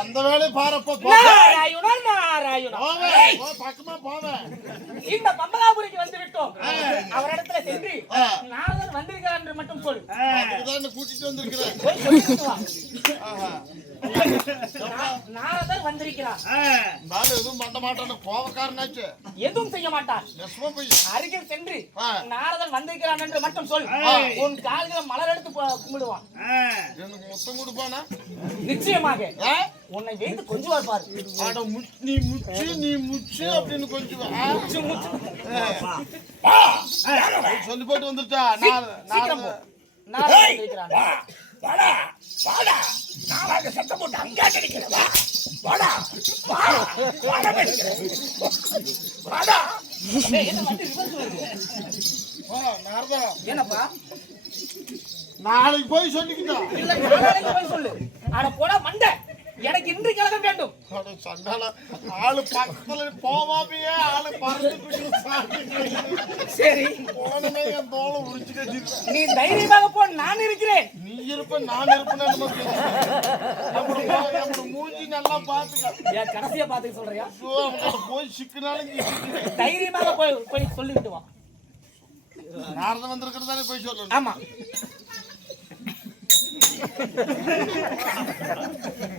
அந்த வேலை பாருப்பா. பக்கமா போவேன். இந்த பம்பலாபுரிக்கு வந்து விட்டோம். அவரிடத்துல சென்று நாரதர் வந்திருக்கிறார் என்று மட்டும் சொல். அதுதான் கூட்டிட்டு வந்திருக்கிறேன். நாரதர் வந்திருக்கிறார். நானும் எதுவும் பண்ண மாட்டான்னு கோபக்காரனாச்சு. எதுவும் செய்ய மாட்டார். அருகில் சென்று நாரதன் வந்திருக்கிறான் என்று மட்டும் சொல். உன் கால்களை மலர் எடுத்து கும்பிடுவான். எனக்கு மொத்தம் கொடுப்பானா? நிச்சயமாக உன்னை வைத்து கொஞ்சம் பாரு. நீ முச்சு அப்படின்னு கொஞ்சம் சொல்லி போட்டு வந்துட்டா. நாரதன் இருக்கிறான். வாடா வாடா நாளாக சத்தம் போட்டு அங்கா கிடைக்கிறவா. வாடா வாடா வாடா வாடா. என்ன வந்து ரிவர்ஸ் வருது? நாரதா என்னப்பா நாளைக்கு போய் சொல்லிக்கிட்டா? இல்ல நாளைக்கு போய் சொல்லு. அட போடா மண்டை, எனக்கு இன்று கிழமை வேண்டும். சண்டால ஆளு பக்கத்துல போவாமையே ஆளு பறந்து. சரி போனே என் தோலை உரிச்சு கட்டி. நீ தைரியமாக போ, நான் இருக்கிறேன். நீ இருப்ப நான் இருப்பேன்னு மூஞ்சி நல்லா பாத்துக்க. கடைசியா பாத்துக்க சொல்றியா? போய் சிக்கினாலும் தைரியமாக போய் சொல்லிட்டு வா. நாரதன் வந்திருக்கிறதானே போய் சொல்லணும். ஆமா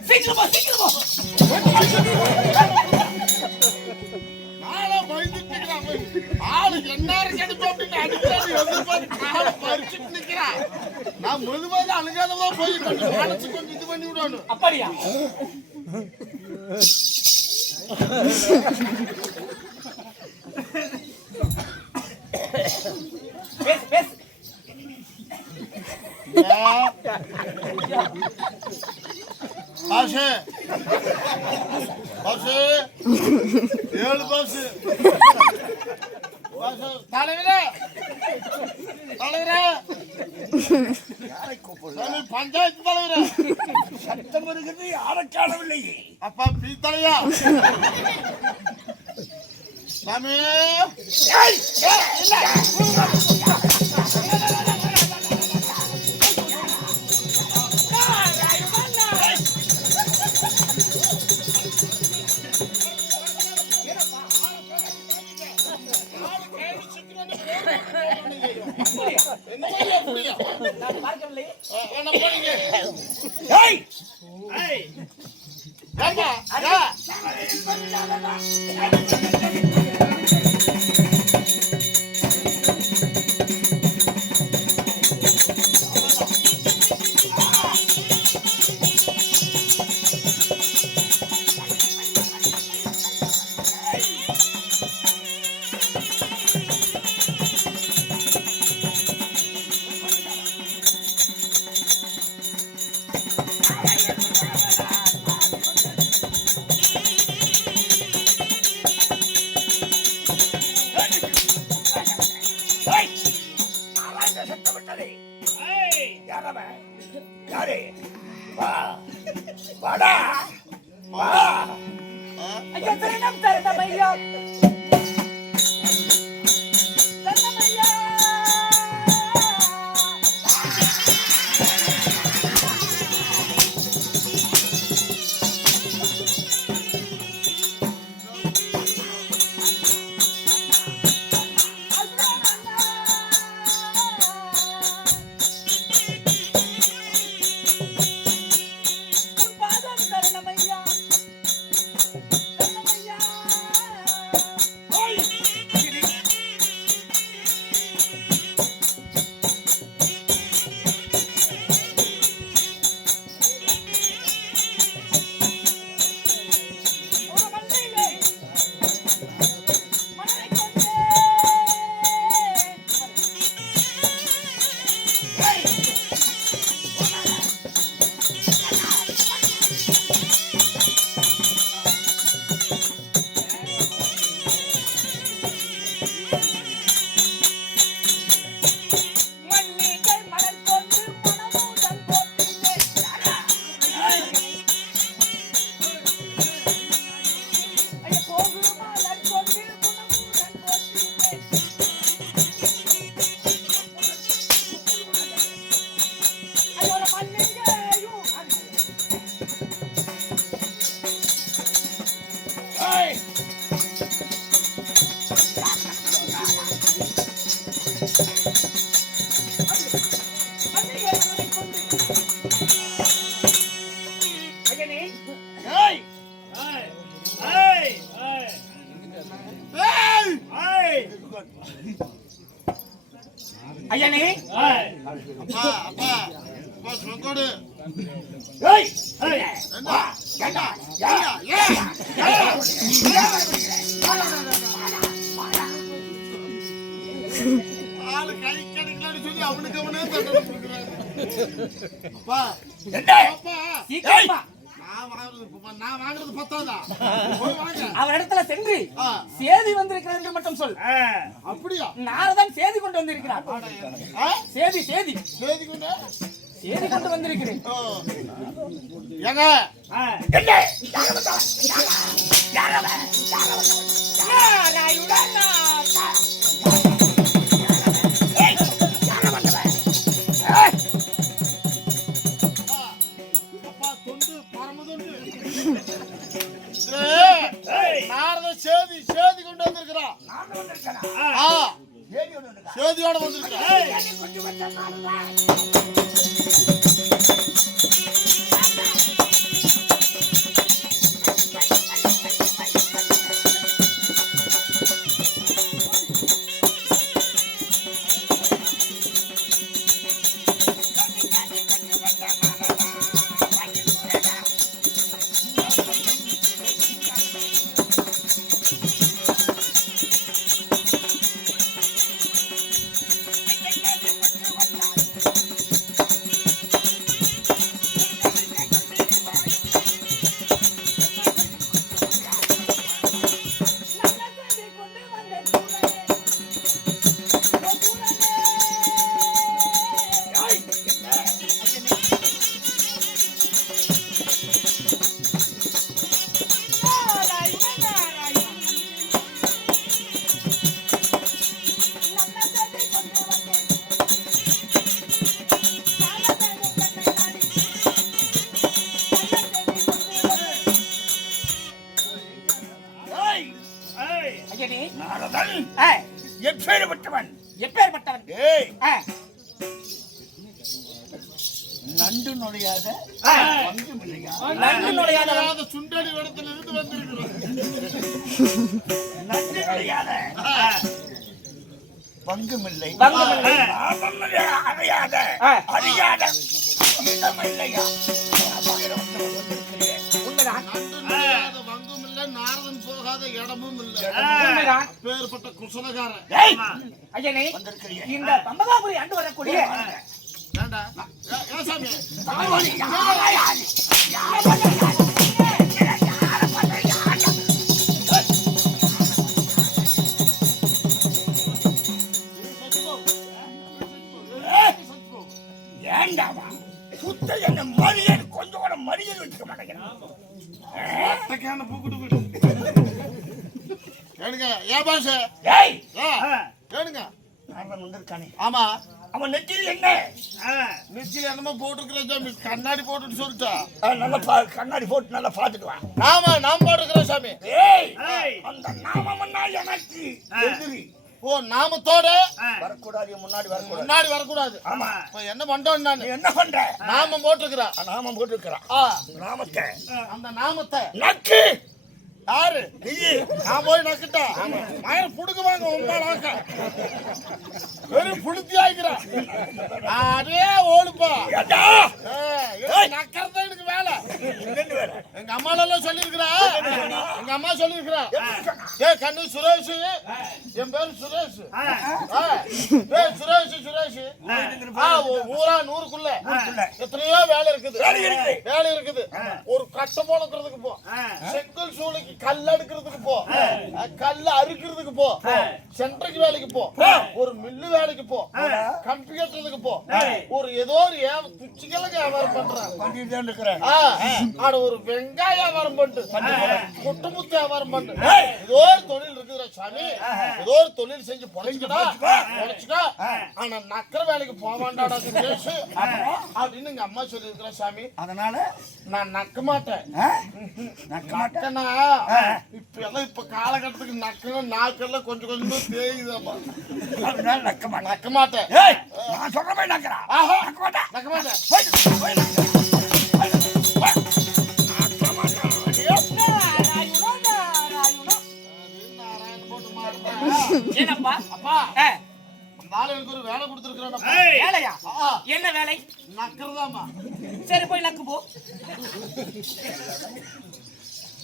சீக்கிரமா சீக்கிரமா. நாளா பயந்துட்டு ஆளு எல்லாரும் கிடைப்பா அப்படின்னு அடிக்கிறாரு. எதிர்பார்த்து ஆளை பறிச்சுட்டு நிக்கிறான். நான் மெதுவாக அழுகாதவா போய் கொஞ்சம் மனசு கொஞ்சம் இது பண்ணி விடணும். அப்படியா? பேசு பேசு. பாசு பாசு ஏழு பாசு பாசு தலைவரே தலைவரே பஞ்சாயத்து தலைவரே சத்தம் வருகிறது, யாரை காணவில்லையே. அப்பா பி தலையா சாமி வாடா வா. ஐயா தரணம் தரணம் ஐயா தரணம் ஐயா. ஏய் ஏய் ஏய் ஏய் ஏய் ஏய் ஐயனே ஏய் அப்பா அப்பா அப்பா சொங்கோடு ஏய் ஏய் என்ன ஏண்டா ஏய் ஆளு கை கடிக்கலாம்னு சொல்லி அவனுக்கு அவனே தண்டனை கொடுக்குறாரு. அப்பா என்ன அப்பா சீக்கிரமா நான் வாங்குறது பத்தாதா போய் வாங்க அவரிடத்துல சென்று ஆ, சேதி வந்திருக்கிறது என்று மட்டும் சொல். அப்படியா நாரதன் சேதி கொண்டு வந்திருக்கிறார். ஆ? சேதி சேதி சேதி கொண்டு சேதி கொண்டு வந்திருக்கிறேன். ஓ. ஏங்க என்ன யார வந்தா யார ஏய் யார வந்தா ஏய் அப்பா தொண்டு பரமதொண்டு ஏய் நாரத சேதி சேதி கொண்டு வந்திருக்கிறான் நான் வந்திருக்கேனா ஆ ஏடி வந்திருக்கா சேதியோட வந்திருக்கிறான் ஏடி கொஞ்சம் வந்தா ஏய் ஐயனே நாரதன் ஏய், எப்பேற்பட்டவன் எப்பேற்பட்டவன்? ஏய் ஏய், நண்டு நுழையாத ஏய் பங்கு இல்லையா நன்கு நுழையாதவன். அதாவது சுண்டலி இடத்துல இருந்து வந்திருக்கிறோம் நண்டு நுழையாத பங்குமில்லை பங்குமில்லை. நாமமில்லை அறியாத ஏய், அறியாத இடமில்லையா பகிரவத்தவன் வந்திருக்கிறேன் உண்மைதான் நண்டு நுழையாத வங்கும் இல்ல நாரதன் போகாத இடமும் இல்ல உண்மைதான். பேர்பட்ட குசலகாரன் ஏய் ஐயனே வந்திருக்கிறேன் இந்த பம்பகாபுரி ஆண்டு வரக்கூடிய ஏண்டா ஏன் சாமி தாவணி யாராயாதி யார பண்ண ஏண்டாவா சுத்த என்ன மரியாதை கொஞ்சம் கூட மரியாதை வச்சுக்க மாட்டேங்கிறான் அட்டைக்கான பூக்குட்டு போயிடு கேளுங்க ஏன் பாஷ ஏய் கேளுங்க அவன் வந்திருக்கானே ஆமா அவன் நெற்றியில் என்ன நெச்சில என்னமோ போட்டுருக்கிற சாமி கண்ணாடி போட்டுட்டு சொல்லிட்டா நல்லா கண்ணாடி போட்டு நல்லா பார்த்துட்டு வா ஆமா நான் போட்டுருக்கிறேன் சாமி ஏய் ஏய் அந்த நாமம்னா எனக்கு எதிரி ஓ நாமத்தோட வரக்கூடாது முன்னாடி வரக்கூடாது முன்னாடி வரக்கூடாது ஆமா இப்ப என்ன பண்றோம் நான் நீ என்ன பண்ற நாமம் போட்டுருக்கிறேன் நாமம் போட்டுருக்கிறான் நாமத்தை அந்த நாமத்தை நக்கு யாரு நீ நான் போய் நக்கிட்டா மயன் புடுக்குவாங்க உண்மையாக்க வெறும் புளுத்தி ஆகிறான் அதே ஓடுப்பா ஏண்டா நக்கறத எனக்கு வேலை என்னன்னு வேற எங்க அம்மாலாம் சொல்லிருக்கிறா எங்க அம்மா சொல்லிருக்கிறா ஏ கண்ணு சுரேஷ் என் பேரு சுரேஷ் சுரேஷ் சுரேஷ் ஊரா 100க்குள்ள எத்தனையோ வேலை இருக்குது வேலை இருக்குது ஒரு கட்டை போலக்கிறதுக்கு போ செங்கல் சூளைக்கு கல் அடுக்கிறதுக்கு போ கல் அறுக்கிறதுக்கு போ சென்ட்ரிக்கு வேலைக்கு போ ஒரு மில்லு வேலைக்கு போ கம்பி கட்டுறதுக்கு போ ஒரு ஏதோ ஒரு துச்சிக்கலுக்கு வியாபாரம் பண்றான் பண்ணிட்டு தான் இருக்கிறேன் ஆட ஒரு வெங்காய வியாபாரம் பண்ணிட்டு கொட்டுமுத்து வியாபாரம் பண்ணிட்டு ஏதோ ஒரு தொழில் இருக்குதுடா சாமி ஏதோ ஒரு தொழில் செஞ்சு பொழைச்சுக்கா ஆனா நக்கர வேலைக்கு போக வேண்டாடா சுரேஷ் அப்படின்னு எங்க அம்மா சொல்லி இருக்கிற சாமி அதனால நான் நக்க மாட்டேன் நக்கனா இப்ப எல்லாம் இப்ப காலகட்டத்துக்கு நக்கணும் நாக்கெல்லாம் கொஞ்சம் கொஞ்சம் தேயுதாப்பா அதனால நக்க நக்க மாட்டேன் ஏய் நான் சொல்ற மாதிரி நக்கறா ஆஹா நக்க மாட்டேன் நக்க மாட்டேன் போய் நக்க மாட்டேன் வேலை கொடுத்துருக்கிறேன். ஏய், வேலையா? ஆ, என்ன வேலை? நக்கிறதாமா. சரி போய் நக்கு போ.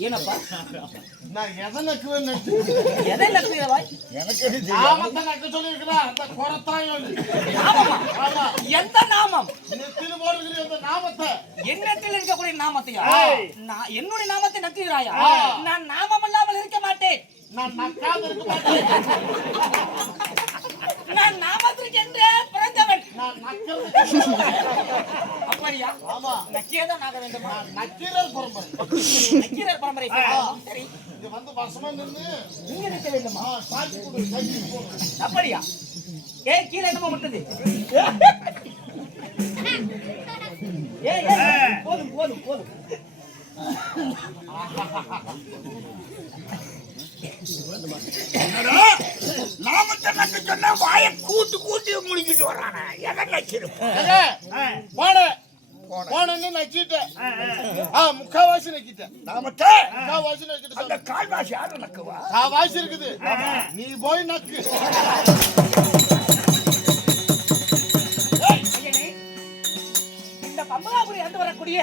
ಏನಪ್ಪ நான் எதை நக்குவேன்னு எதை நக்குறவாய் எனக்கு நாமத்தை நக்க சொல்லியிருக்கிறேன். அந்த குறத்தாயும் நாமமா ஆமா, எந்த நாமம் நெத்தில போடுகிற அந்த நாமத்தை என்னத்தில் இருக்கக்கூடிய நாமத்தையா ஏய். நான் என்னுடைய நாமத்தை நக்குகிறாயா ஆ. நான் நாமம் இல்லாமல் இருக்க மாட்டேன் நான் நக்காம இருக்க மாட்டேன். நான் நாமத்திற்கு என்றே பிறந்தவன் நான் நக்கிறது அப்படியா ஆமா, நக்கியதான் ஆக வேண்டுமா நான் நக்கீரர் பரம்பரை. நக்கீரர் பரம்பரை சரி இங்க வந்து வசமா நின்று நீங்க நிற்க வேண்டுமா சாட்சி கொடு, கைக்கு போடு. அப்படியா ஏய் கீழே என்னமோ முட்டுது ஏய் ஏய், போதும் போதும் போதும் என்னடா நாமத்தை நக்க சொன்னா வாயை கூட்டி முடிக்கிட்டு வரானே எதை நக்கிருப்போம் ஏங்க, போனேன்னு நக்கிட்டேன். முக்காவாசி நக்கிட்டேன். நாமத்தை முக்காவாசி நக்கிட்டு அந்த கால்வாசி யாரும் நக்குவா வாசி இருக்குது. நீ போய் நக்கு. ஐயனே, இந்த பம்பலாபுரி இருந்து வரக்கூடிய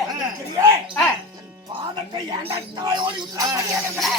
பாதத்தை ஏண்டா தாயோடு விட்டுறா